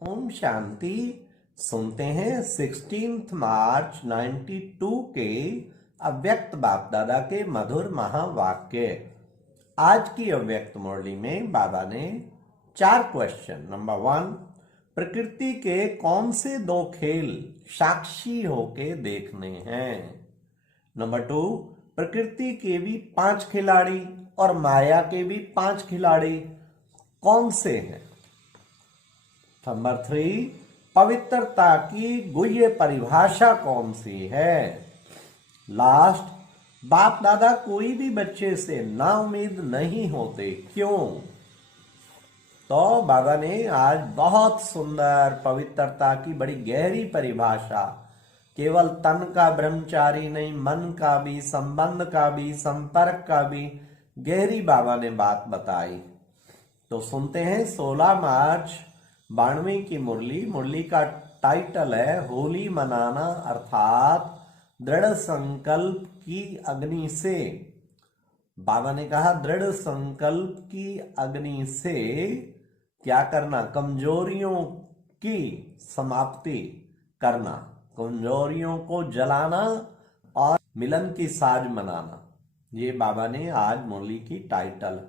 ओम शांति। सुनते हैं 16 मार्च 92 के अव्यक्त बाप दादा के मधुर महावाक्य। आज की अव्यक्त मुरली में बाबा ने 4 क्वेश्चन। नंबर 1, प्रकृति के कौन से 2 खेल साक्षी होके देखने हैं। नंबर 2, प्रकृति के भी 5 खिलाड़ी और माया के भी 5 खिलाड़ी कौन से हैं। नंबर 3, पवित्रता की गुह्य परिभाषा कौन सी है। लास्ट, बाप दादा कोई भी बच्चे से ना उम्मीद नहीं होते, क्यों। तो बाबा ने आज बहुत सुंदर पवित्रता की बड़ी गहरी परिभाषा, केवल तन का ब्रह्मचारी नहीं, मन का भी, संबंध का भी, संपर्क का भी गहरी बाबा ने बात बताई। तो सुनते हैं 16 मार्च 92 की मुरली का टाइटल है होली मनाना अर्थात दृढ़ संकल्प की अग्नि से। बाबा ने कहा दृढ़ संकल्प की अग्नि से क्या करना, कमजोरियों की समाप्ति करना, कमजोरियों को जलाना और मिलन की साज मनाना। ये बाबा ने आज मुरली की टाइटल।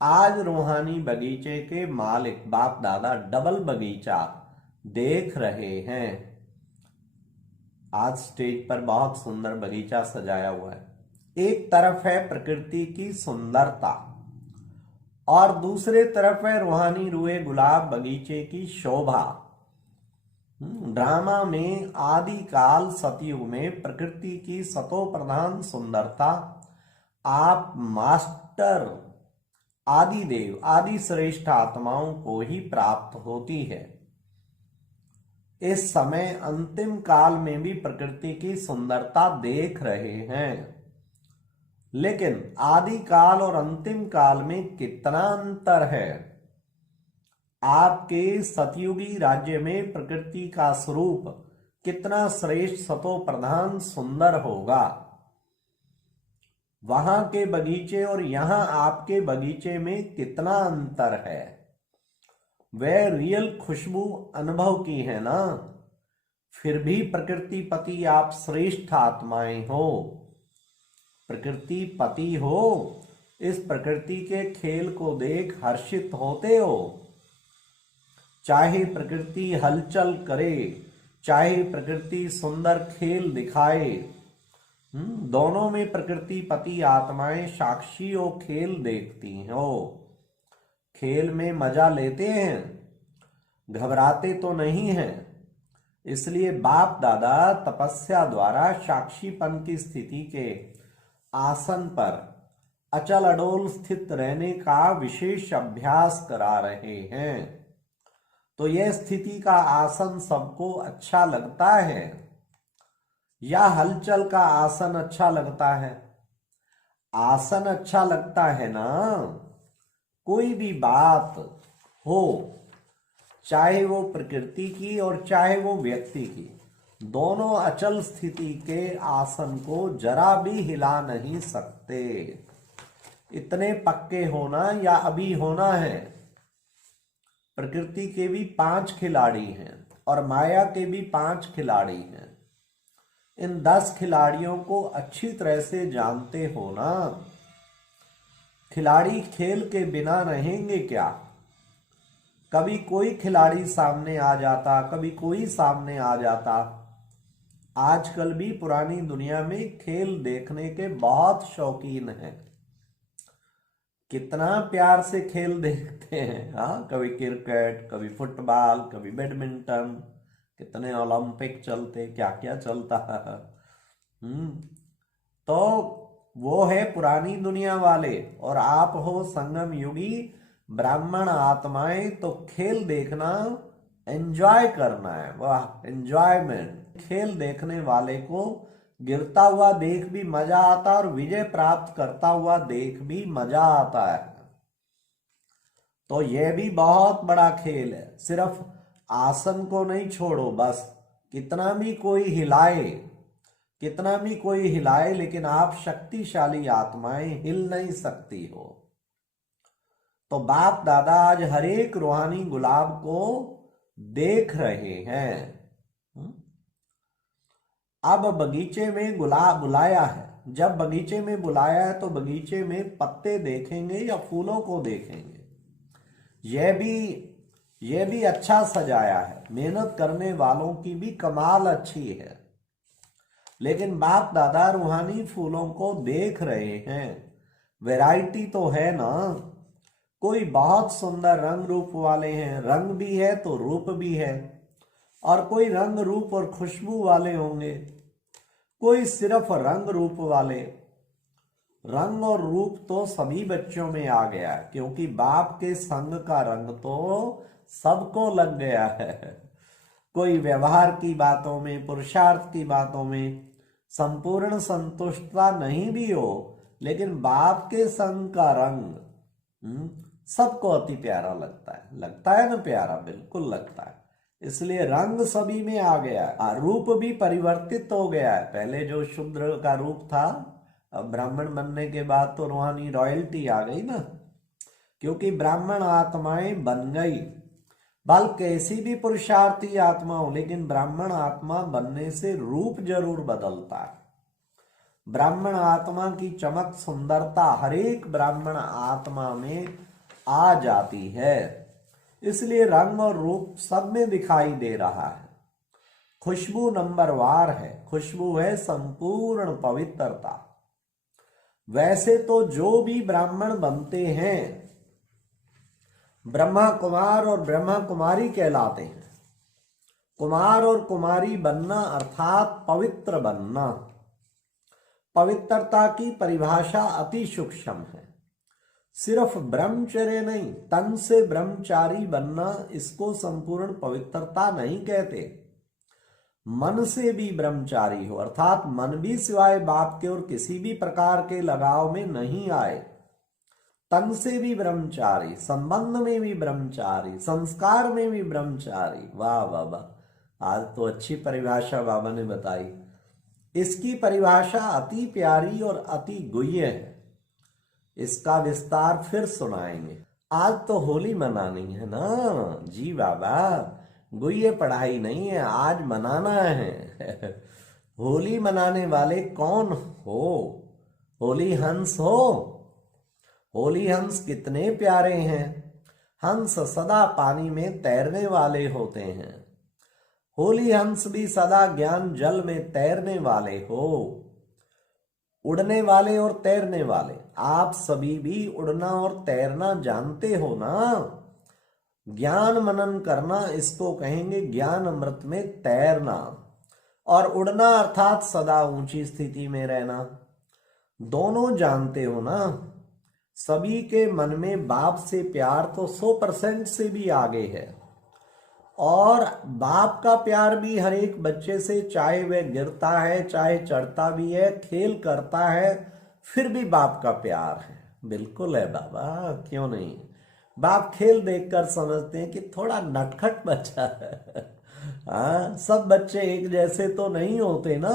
आज रूहानी बगीचे के मालिक बाप दादा डबल बगीचा देख रहे हैं। आज स्टेज पर बहुत सुंदर बगीचा सजाया हुआ है। एक तरफ है प्रकृति की सुंदरता और दूसरे तरफ है रूहानी रुए गुलाब बगीचे की शोभा। ड्रामा में आदि काल सतयुग में प्रकृति की सतो प्रधान सुंदरता आप मास्टर आदि देव आदि श्रेष्ठ आत्माओं को ही प्राप्त होती है। इस समय अंतिम काल में भी प्रकृति की सुंदरता देख रहे हैं, लेकिन आदि काल और अंतिम काल में कितना अंतर है। आपके सतयुगी राज्य में प्रकृति का स्वरूप कितना श्रेष्ठ सतो प्रधान सुंदर होगा। वहां के बगीचे और यहां आपके बगीचे में कितना अंतर है। वह रियल खुशबू अनुभव की है ना। फिर भी प्रकृति पति आप श्रेष्ठ आत्माएं हो, प्रकृति पति हो। इस प्रकृति के खेल को देख हर्षित होते हो। चाहे प्रकृति हलचल करे, चाहे प्रकृति सुंदर खेल दिखाए, दोनों में प्रकृति पति आत्माएं साक्षियों खेल देखती हो। खेल में मजा लेते हैं, घबराते तो नहीं हैं। इसलिए बाप दादा तपस्या द्वारा साक्षीपन की स्थिति के आसन पर अचल अडोल स्थित रहने का विशेष अभ्यास करा रहे हैं। तो यह स्थिति का आसन सबको अच्छा लगता है या हलचल का आसन अच्छा लगता है। आसन अच्छा लगता है ना। कोई भी बात हो, चाहे वो प्रकृति की और चाहे वो व्यक्ति की, दोनों अचल स्थिति के आसन को जरा भी हिला नहीं सकते। इतने पक्के होना या अभी होना है। प्रकृति के भी 5 खिलाड़ी हैं और माया के भी 5 खिलाड़ी हैं। इन 10 खिलाड़ियों को अच्छी तरह से जानते हो ना। खिलाड़ी खेल के बिना रहेंगे क्या। कभी कोई खिलाड़ी सामने आ जाता, कभी कोई सामने आ जाता। आजकल भी पुरानी दुनिया में खेल देखने के बहुत शौकीन हैं। कितना प्यार से खेल देखते हैं। हाँ, कभी क्रिकेट, कभी फुटबॉल, कभी बैडमिंटन, कितने ओलंपिक चलते, क्या क्या चलता है। तो वो है पुरानी दुनिया वाले और आप हो संगम युगी ब्राह्मण आत्माएं। तो खेल देखना, एंजॉय करना है। वाह, एंजॉयमेंट। खेल देखने वाले को गिरता हुआ देख भी मजा आता और विजय प्राप्त करता हुआ देख भी मजा आता है। तो यह भी बहुत बड़ा खेल है। सिर्फ आसन को नहीं छोड़ो बस। कितना भी कोई हिलाए, लेकिन आप शक्तिशाली आत्माएं हिल नहीं सकती हो। तो बाप दादा आज हर एक रूहानी गुलाब को देख रहे हैं। अब बगीचे में बुलाया है। जब बगीचे में बुलाया है तो बगीचे में पत्ते देखेंगे या फूलों को देखेंगे। यह भी अच्छा सजाया है, मेहनत करने वालों की भी कमाल अच्छी है। लेकिन बाप दादा रूहानी फूलों को देख रहे हैं। वैरायटी तो है ना, कोई बहुत सुंदर रंग रूप वाले हैं, रंग भी है तो रूप भी है, और कोई रंग रूप और खुशबू वाले होंगे, कोई सिर्फ रंग रूप वाले। रंग और रूप तो सभी बच्चों में आ गया है, क्योंकि बाप के संग का रंग तो सबको लग गया है। कोई व्यवहार की बातों में, पुरुषार्थ की बातों में संपूर्ण संतुष्टता नहीं भी हो, लेकिन बाप के संग का रंग सबको अति प्यारा लगता है ना प्यारा, बिल्कुल लगता है। इसलिए रंग सभी में आ गया है, रूप भी परिवर्तित हो गया है। पहले जो शूद्र का रूप था, अब ब्राह्मण बनने के बाद तो रूहानी रॉयल्टी आ गई ना, क्योंकि ब्राह्मण आत्माएं बन गई। बल्कि कैसी भी पुरुषार्थी आत्मा हो, लेकिन ब्राह्मण आत्मा बनने से रूप जरूर बदलता है। ब्राह्मण आत्मा की चमक, सुंदरता हर एक ब्राह्मण आत्मा में आ जाती है। इसलिए रंग और रूप सब में दिखाई दे रहा है। खुशबू नंबरवार है, खुशबू है संपूर्ण पवित्रता। वैसे तो जो भी ब्राह्मण बनते हैं ब्रह्मा कुमार और ब्रह्मा कुमारी कहलाते हैं। कुमार और कुमारी बनना अर्थात पवित्र बनना। पवित्रता की परिभाषा अति सूक्ष्म है। सिर्फ ब्रह्मचर्य नहीं, तन से ब्रह्मचारी बनना, इसको संपूर्ण पवित्रता नहीं कहते। मन से भी ब्रह्मचारी हो, अर्थात मन भी सिवाय बाप के और किसी भी प्रकार के लगाव में नहीं आए। तन से भी ब्रह्मचारी, संबंध में भी ब्रह्मचारी, संस्कार में भी ब्रह्मचारी। वाह वाह वाह, आज तो अच्छी परिभाषा बाबा ने बताई। इसकी परिभाषा अति प्यारी और अति गुह्य है। इसका विस्तार फिर सुनाएंगे। आज तो होली मनानी है ना जी बाबा, गुह्य पढ़ाई नहीं है, आज मनाना है। होली मनाने वाले कौन हो? होली हंस हो। होली हंस कितने प्यारे हैं। हंस सदा पानी में तैरने वाले होते हैं। होली हंस भी सदा ज्ञान जल में तैरने वाले हो। उड़ने वाले और तैरने वाले, आप सभी भी उड़ना और तैरना जानते हो ना। ज्ञान मनन करना, इसको कहेंगे ज्ञान अमृत में तैरना। और उड़ना अर्थात सदा ऊंची स्थिति में रहना। दोनों जानते हो ना। सभी के मन में बाप से प्यार तो 100% से भी आगे है। और बाप का प्यार भी हर एक बच्चे से, चाहे वह गिरता है, चाहे चढ़ता भी है, खेल करता है, फिर भी बाप का प्यार है। बिल्कुल है बाबा, क्यों नहीं। बाप खेल देखकर समझते हैं कि थोड़ा नटखट बच्चा है। हाँ, सब बच्चे एक जैसे तो नहीं होते ना।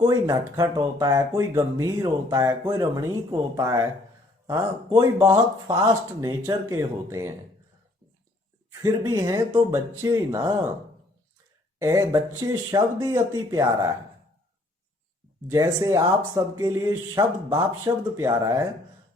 कोई नटखट होता है, कोई गंभीर होता है, कोई रमणीक होता है, हाँ, कोई बहुत फास्ट नेचर के होते हैं। फिर भी हैं तो बच्चे ही ना। बच्चे शब्द ही अति प्यारा है। जैसे आप सबके लिए शब्द, बाप शब्द प्यारा है,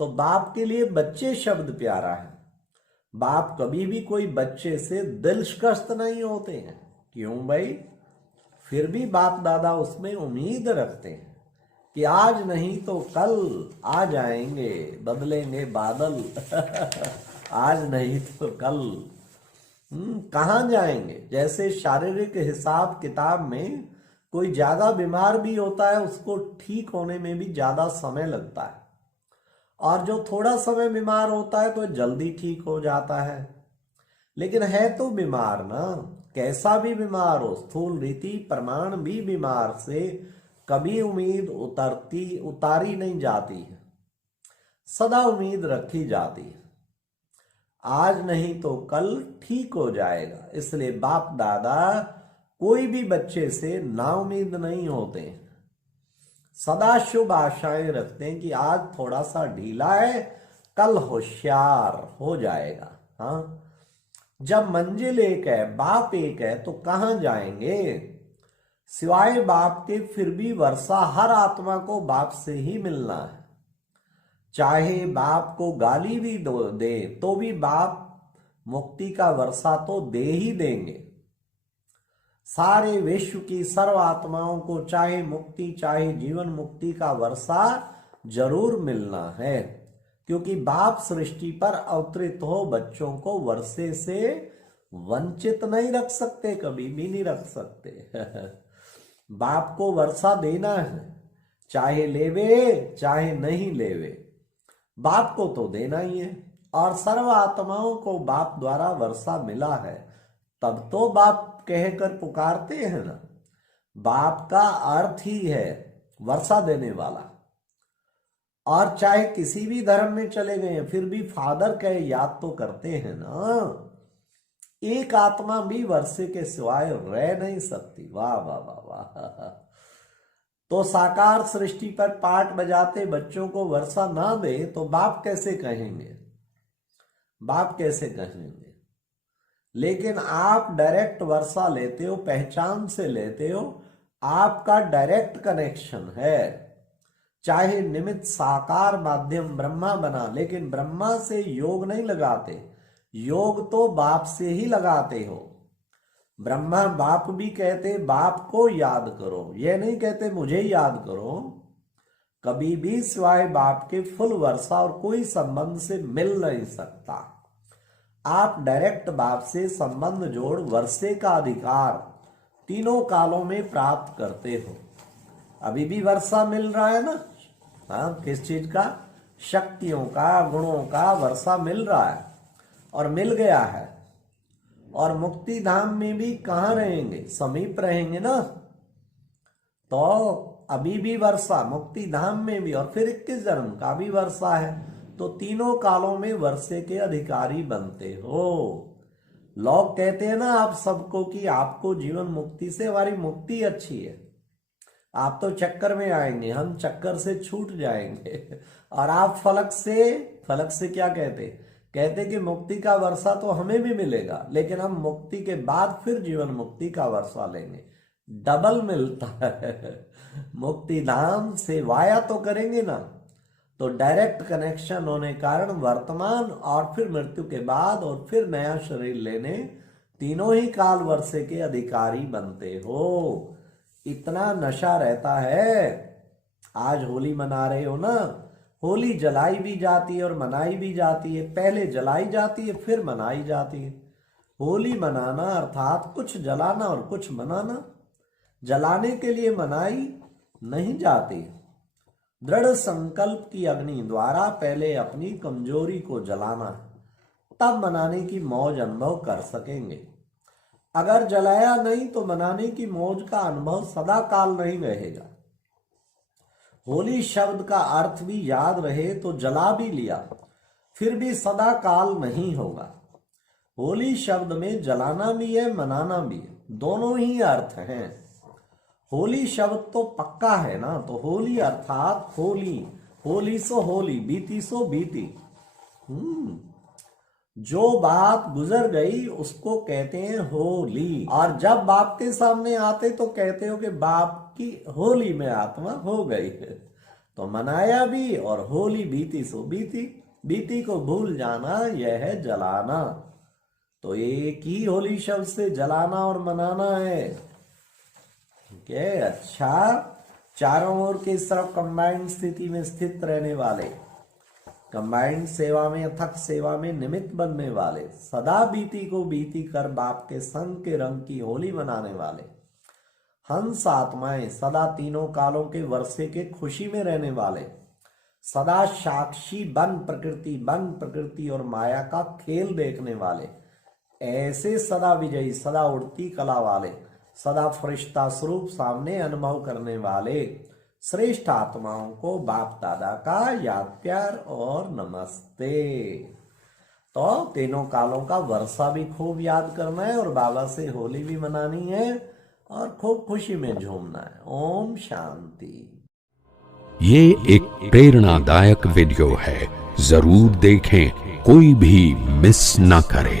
तो बाप के लिए बच्चे शब्द प्यारा है। बाप कभी भी कोई बच्चे से दिल शिकस्त नहीं होते हैं। क्यों भाई? फिर भी बाप दादा उसमें उम्मीद रखते हैं कि आज नहीं तो कल आ जाएंगे, बदलेंगे बादल। आज नहीं तो कल कहाँ जाएंगे। जैसे शारीरिक हिसाब किताब में कोई ज्यादा बीमार भी होता है, उसको ठीक होने में भी ज्यादा समय लगता है, और जो थोड़ा समय बीमार होता है तो जल्दी ठीक हो जाता है। लेकिन है तो बीमार ना, कैसा भी बीमार हो, स्थूल रीति प्रमाण भी बीमार से कभी उम्मीद उतारी नहीं जाती है, सदा उम्मीद रखी जाती है। आज नहीं तो कल ठीक हो जाएगा। इसलिए बाप दादा कोई भी बच्चे से नाउम्मीद नहीं होते, सदा शुभ आशाएं रखते हैं कि आज थोड़ा सा ढीला है, कल होशियार हो जाएगा। हाँ, जब मंजिल एक है, बाप एक है, तो कहां जाएंगे? सिवाय बाप के फिर भी वर्षा हर आत्मा को बाप से ही मिलना है। चाहे बाप को गाली भी दे तो भी बाप मुक्ति का वर्षा तो दे ही देंगे। सारे विश्व की सर्व आत्माओं को चाहे मुक्ति चाहे जीवन मुक्ति का वर्षा जरूर मिलना है, क्योंकि बाप सृष्टि पर अवतरित हो बच्चों को वर्षे से वंचित नहीं रख सकते, कभी भी नहीं रख सकते। बाप को वर्षा देना है, चाहे लेवे चाहे नहीं लेवे, बाप को तो देना ही है। और सर्व आत्माओं को बाप द्वारा वर्षा मिला है, तब तो बाप कहकर पुकारते हैं ना। बाप का अर्थ ही है वर्षा देने वाला। और चाहे किसी भी धर्म में चले गए फिर भी फादर कहे याद तो करते हैं ना। एक आत्मा भी वर्षे के सिवाय रह नहीं सकती। वाह वाह वाह वाह। तो साकार सृष्टि पर पाठ बजाते बच्चों को वर्षा ना दे तो बाप कैसे कहेंगे? बाप कैसे कहेंगे? लेकिन आप डायरेक्ट वर्षा लेते हो, पहचान से लेते हो, आपका डायरेक्ट कनेक्शन है। चाहे निमित्त साकार माध्यम ब्रह्मा बना, लेकिन ब्रह्मा से योग नहीं लगाते, योग तो बाप से ही लगाते हो। ब्रह्मा बाप भी कहते बाप को याद करो, ये नहीं कहते मुझे याद करो। कभी भी सिवाय बाप के फुल वर्षा और कोई संबंध से मिल नहीं सकता। आप डायरेक्ट बाप से संबंध जोड़ वर्षे का अधिकार तीनों कालों में प्राप्त करते हो। अभी भी वर्षा मिल रहा है ना। हाँ, किस चीज का? शक्तियों का, गुणों का वर्षा मिल रहा है और मिल गया है। और मुक्ति धाम में भी कहाँ रहेंगे? समीप रहेंगे ना। तो अभी भी वर्षा मुक्ति धाम में भी, और फिर 21 जन्म का भी वर्षा है। तो तीनों कालों में वर्षे के अधिकारी बनते हो। लोग कहते हैं ना आप सबको कि आपको जीवन मुक्ति से हमारी मुक्ति अच्छी है, आप तो चक्कर में आएंगे, हम चक्कर से छूट जाएंगे। और आप फलक से क्या कहते कि मुक्ति का वर्षा तो हमें भी मिलेगा, लेकिन हम मुक्ति के बाद फिर जीवन मुक्ति का वर्षा लेंगे। डबल मिलता है। मुक्ति धाम से वाया तो करेंगे ना। तो डायरेक्ट कनेक्शन होने कारण वर्तमान और फिर मृत्यु के बाद और फिर नया शरीर लेने, तीनों ही काल वर्षे के अधिकारी बनते हो। इतना नशा रहता है। आज होली मना रहे हो ना, होली जलाई भी जाती है और मनाई भी जाती है। पहले जलाई जाती है फिर मनाई जाती है। होली मनाना अर्थात कुछ जलाना और कुछ मनाना। जलाने के लिए मनाई नहीं जाती। दृढ़ संकल्प की अग्नि द्वारा पहले अपनी कमजोरी को जलाना, तब मनाने की मौज अनुभव कर सकेंगे। अगर जलाया नहीं तो मनाने की मौज का अनुभव सदा काल नहीं रहेगा। होली शब्द का अर्थ भी याद रहे तो जला भी लिया फिर भी सदा काल नहीं होगा। होली शब्द में जलाना भी है, मनाना भी है, दोनों ही अर्थ हैं। होली शब्द तो पक्का है ना। तो होली अर्थात होली, होली सो होली, बीती सो बीती। जो बात गुजर गई उसको कहते हैं होली। और जब बाप के सामने आते तो कहते हो कि बाप की होली में आत्मा हो गई है। तो मनाया भी और होली बीती सो बीती। बीती को भूल जाना यह है जलाना। तो एक ही होली शब्द से जलाना और मनाना है। ठीक है। अच्छा, चारों ओर के इस तरफ कंबाइंड स्थिति में स्थित रहने वाले, कंबाइंड सेवा में, अथक सेवा में निमित्त बनने वाले, सदा बीती को बीती कर बाप के संग के रंग की होली मनाने वाले, हंस आत्माएं सदा तीनों कालों के वर्षे के खुशी में रहने वाले, सदा साक्षी बन प्रकृति और माया का खेल देखने वाले, ऐसे सदा विजयी, सदा उड़ती कला वाले, सदा फरिश्ता स्वरूप सामने अनुभव करने वाले श्रेष्ठ आत्माओं को बाप दादा का याद प्यार और नमस्ते। तो तीनों कालों का वर्षा भी खूब याद करना है और बाबा से होली भी मनानी है और खूब खुशी में झूमना है। ओम शांति। ये एक प्रेरणादायक वीडियो है, जरूर देखें, कोई भी मिस ना करे।